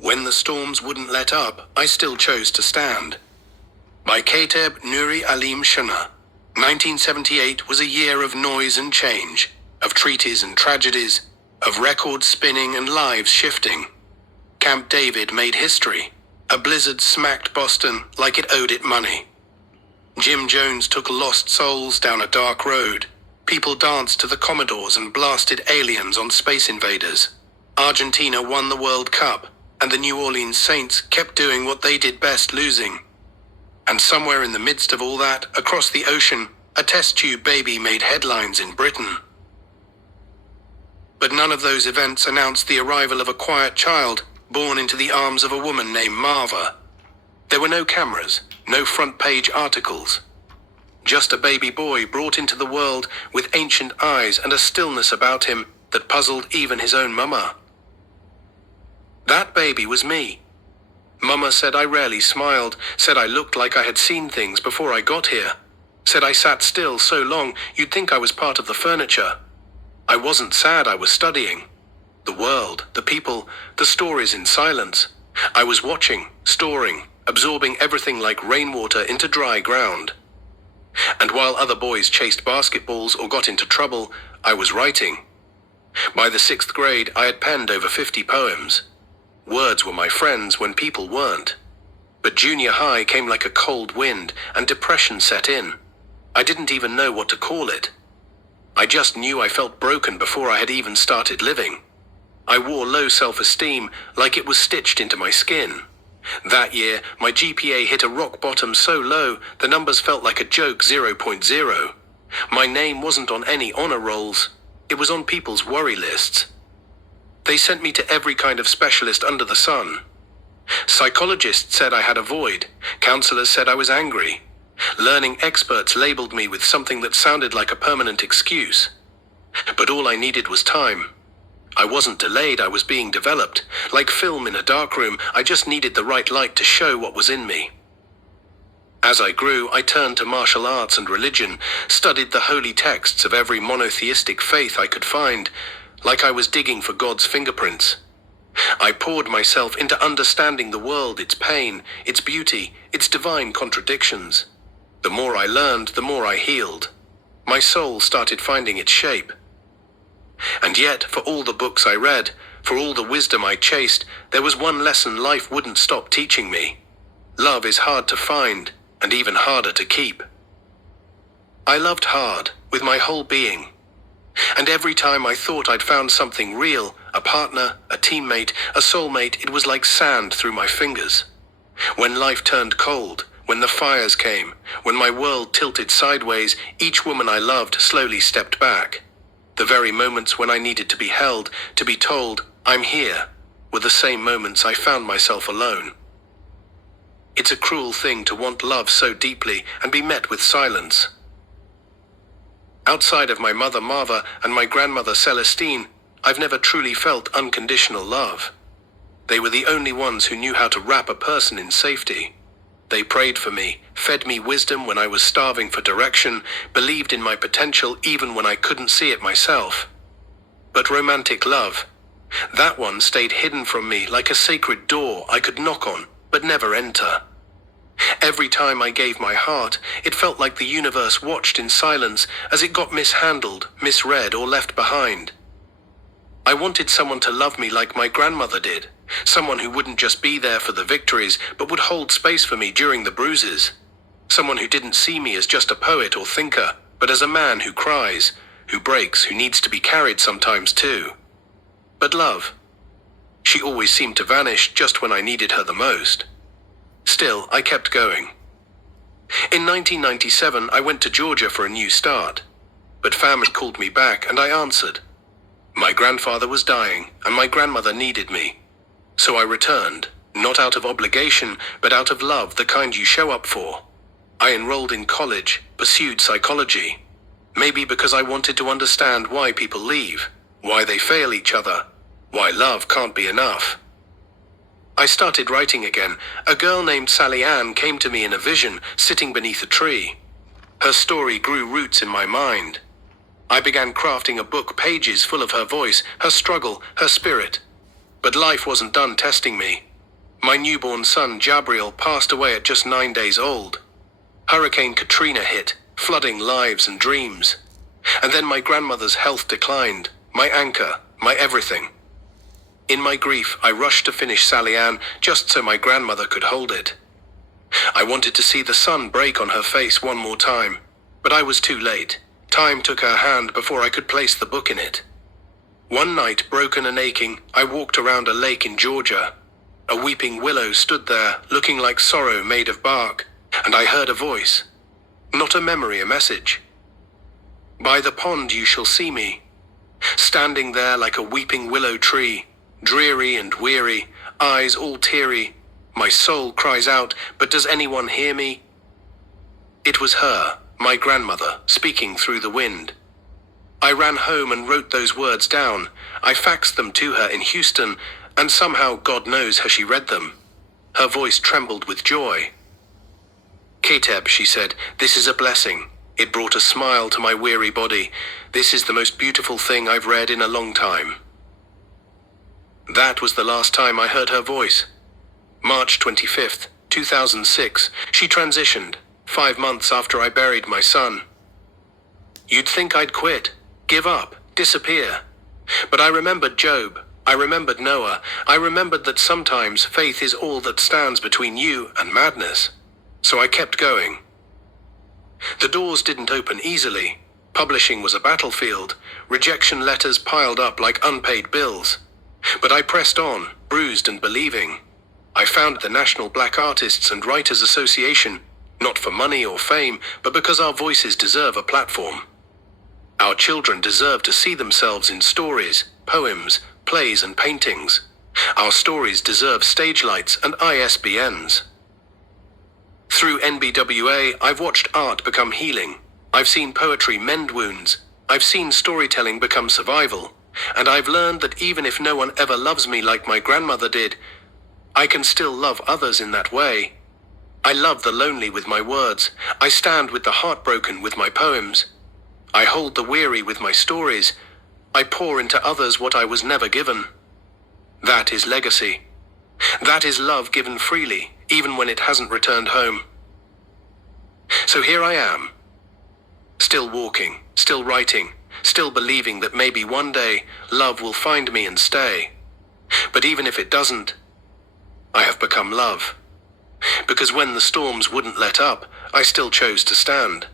When the storms wouldn't let up, I still chose to stand. By Kateb Nuri Alim Shana. 1978 was a year of noise and change, of treaties and tragedies, of records spinning and lives shifting. Camp David made history. A blizzard smacked Boston like it owed it money. Jim Jones took lost souls down a dark road. People danced to the Commodores and blasted aliens on Space Invaders. Argentina won the World Cup, and the New Orleans Saints kept doing what they did best, losing. And somewhere in the midst of all that, across the ocean, a test tube baby made headlines in Britain. But none of those events announced the arrival of a quiet child born into the arms of a woman named Marva. There were no cameras, no front-page articles. Just a baby boy brought into the world with ancient eyes and a stillness about him that puzzled even his own mama. That baby was me. Mama said I rarely smiled, said I looked like I had seen things before I got here, said I sat still so long you'd think I was part of the furniture. I wasn't sad, I was studying. The world, the people, the stories in silence. I was watching, storing, absorbing everything like rainwater into dry ground. And while other boys chased basketballs or got into trouble, I was writing. By the 6th grade, I had penned over 50 poems. Words were my friends when people weren't. But junior high came like a cold wind and depression set in. I didn't even know what to call it. I just knew I felt broken before I had even started living. I wore low self-esteem like it was stitched into my skin. That year, my GPA hit a rock bottom so low, the numbers felt like a joke 0.0. My name wasn't on any honor rolls. It was on people's worry lists. They sent me to every kind of specialist under the sun. Psychologists said I had a void. Counselors said I was angry. Learning experts labeled me with something that sounded like a permanent excuse. But all I needed was time. I wasn't delayed, I was being developed. Like film in a darkroom, I just needed the right light to show what was in me. As I grew, I turned to martial arts and religion, studied the holy texts of every monotheistic faith I could find, like I was digging for God's fingerprints. I poured myself into understanding the world, its pain, its beauty, its divine contradictions. The more I learned, the more I healed. My soul started finding its shape. And yet, for all the books I read, for all the wisdom I chased, there was one lesson life wouldn't stop teaching me. Love is hard to find, and even harder to keep. I loved hard, with my whole being. And every time I thought I'd found something real, a partner, a teammate, a soulmate, it was like sand through my fingers. When life turned cold, when the fires came, when my world tilted sideways, each woman I loved slowly stepped back. The very moments when I needed to be held, to be told, I'm here, were the same moments I found myself alone. It's a cruel thing to want love so deeply and be met with silence. Outside of my mother Marva and my grandmother Celestine, I've never truly felt unconditional love. They were the only ones who knew how to wrap a person in safety. They prayed for me, fed me wisdom when I was starving for direction, believed in my potential even when I couldn't see it myself. But romantic love, that one stayed hidden from me like a sacred door I could knock on, but never enter. Every time I gave my heart, it felt like the universe watched in silence as it got mishandled, misread, or left behind. I wanted someone to love me like my grandmother did. Someone who wouldn't just be there for the victories, but would hold space for me during the bruises. Someone who didn't see me as just a poet or thinker, but as a man who cries, who breaks, who needs to be carried sometimes too. But love, she always seemed to vanish just when I needed her the most. Still, I kept going. In 1997, I went to Georgia for a new start. But family called me back and I answered. My grandfather was dying and my grandmother needed me. So I returned, not out of obligation, but out of love, the kind you show up for. I enrolled in college, pursued psychology. Maybe because I wanted to understand why people leave, why they fail each other, why love can't be enough. I started writing again. A girl named Sally Ann came to me in a vision, sitting beneath a tree. Her story grew roots in my mind. I began crafting a book, pages full of her voice, her struggle, her spirit. But life wasn't done testing me. My newborn son Jabriel passed away at just 9 days old. Hurricane Katrina hit, flooding lives and dreams. And then my grandmother's health declined, my anchor, my everything. In my grief, I rushed to finish Sally Ann just so my grandmother could hold it. I wanted to see the sun break on her face one more time, but I was too late. Time took her hand before I could place the book in it. One night, broken and aching, I walked around a lake in Georgia. A weeping willow stood there, looking like sorrow made of bark, and I heard a voice. Not a memory, a message. By the pond you shall see me, standing there like a weeping willow tree, dreary and weary, eyes all teary. My soul cries out, but does anyone hear me? It was her, my grandmother, speaking through the wind. I ran home and wrote those words down. I faxed them to her in Houston, and somehow God knows how she read them. Her voice trembled with joy. Kateb, she said, this is a blessing. It brought a smile to my weary body. This is the most beautiful thing I've read in a long time. That was the last time I heard her voice. March 25th, 2006, she transitioned, 5 months after I buried my son. You'd think I'd quit, give up, disappear. But I remembered Job, I remembered Noah, I remembered that sometimes faith is all that stands between you and madness. So I kept going. The doors didn't open easily. Publishing was a battlefield. Rejection letters piled up like unpaid bills. But I pressed on, bruised and believing. I founded the National Black Artists and Writers Association, not for money or fame, but because our voices deserve a platform. Our children deserve to see themselves in stories, poems, plays and paintings. Our stories deserve stage lights and ISBNs. Through NBWA, I've watched art become healing. I've seen poetry mend wounds. I've seen storytelling become survival. And I've learned that even if no one ever loves me like my grandmother did, I can still love others in that way. I love the lonely with my words. I stand with the heartbroken with my poems. I hold the weary with my stories. I pour into others what I was never given. That is legacy. That is love given freely, even when it hasn't returned home. So here I am, still walking, still writing, still believing that maybe one day love will find me and stay. But even if it doesn't, I have become love. Because when the storms wouldn't let up, I still chose to stand.